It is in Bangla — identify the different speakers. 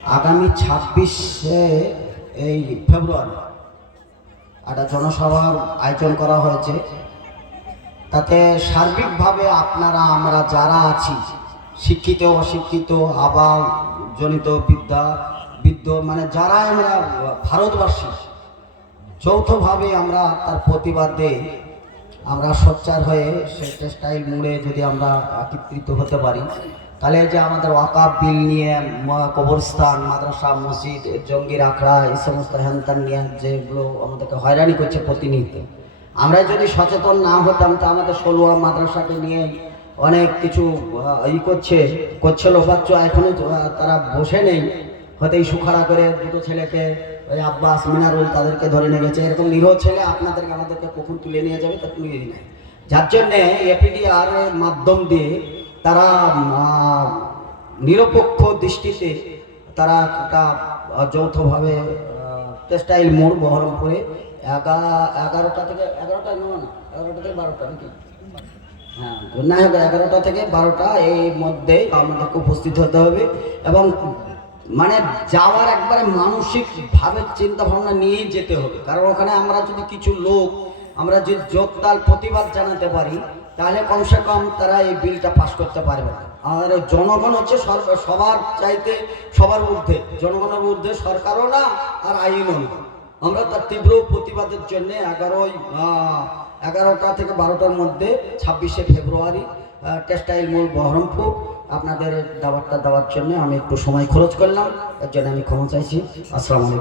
Speaker 1: আগামী ছাব্বিশে এই ফেব্রুয়ারি একটা জনসভার আয়োজন করা হয়েছে। তাতে সার্বিকভাবে আপনারা, আমরা যারা আছি, শিক্ষিত, অশিক্ষিত আবার জনিত বিদ্যা বিদ্য মানে যারা আমরা ভারতবাসী, যৌথভাবে আমরা তার প্রতিবাদে আমরা সোচ্চার হয়ে সে টেক্সটাইল মোড়ে যদি আমরা একত্রিত হতে পারি তাহলে যে আমাদের ওয়াকাব বিল নিয়ে কবরস্থান, মাদ্রাসা, মসজিদ, জঙ্গির আখড়া, এই সমস্ত হ্যানত্যান নিয়ে যেগুলো আমাদেরকে হয়রানি করছে প্রতিনিয়ত। আমরা যদি সচেতন না হতাম, তা আমাদের ষোলোয়া মাদ্রাসাকে নিয়ে অনেক কিছু ই করছে করছিল বাচ্চা এখনও তারা বসে নেই। হয়তো এই সুখাড়া করে দুটো ছেলেকে, ওই আব্বাস, মিনারুল তাদেরকে ধরে নিয়ে গেছে। এরকম নিরীহ ছেলে আপনাদেরকে আমাদেরকে কখন তুলে নিয়ে যাবে তা তুলে নেয় যার জন্যে এপিডিআর এর মাধ্যম দিয়ে তারা নিরপেক্ষ দৃষ্টিতে তারা একটা যৌথভাবে টেক্সটাইল মোড় বহরমপুরে এগা, এগারোটা থেকে, এগারোটা না, এগারোটা থেকে বারোটা নাকি? হ্যাঁ না এগারোটা থেকে বারোটা, এই মধ্যে আমাদেরকে উপস্থিত হতে হবে এবং মানে যাওয়ার একবারে মানসিক ভাবে চিন্তা ভাবনা নিয়েই যেতে হবে। কারণ ওখানে আমরা যদি কিছু লোক, আমরা যে যোগদাল প্রতিবাদ জানাতে পারি তাহলে কমসে কম তারা এই বিলটা পাশ করতে পারবে না। আমাদের জনগণ হচ্ছে সবার চাইতে, সবার ঊর্ধ্বে। জনগণের ঊর্ধ্বে সরকারও না, আর আইনও না। আমরা তার তীব্র প্রতিবাদের জন্য এগারোই এগারোটা থেকে বারোটার মধ্যে ছাব্বিশে ফেব্রুয়ারি টেক্সটাইল মোল বহরমপুর আপনাদের দাবারটা দেওয়ার জন্য আমি একটু সময় খরচ করলাম। এর জন্য আমি ক্ষমা চাইছি। আসসালামু আলাইকুম।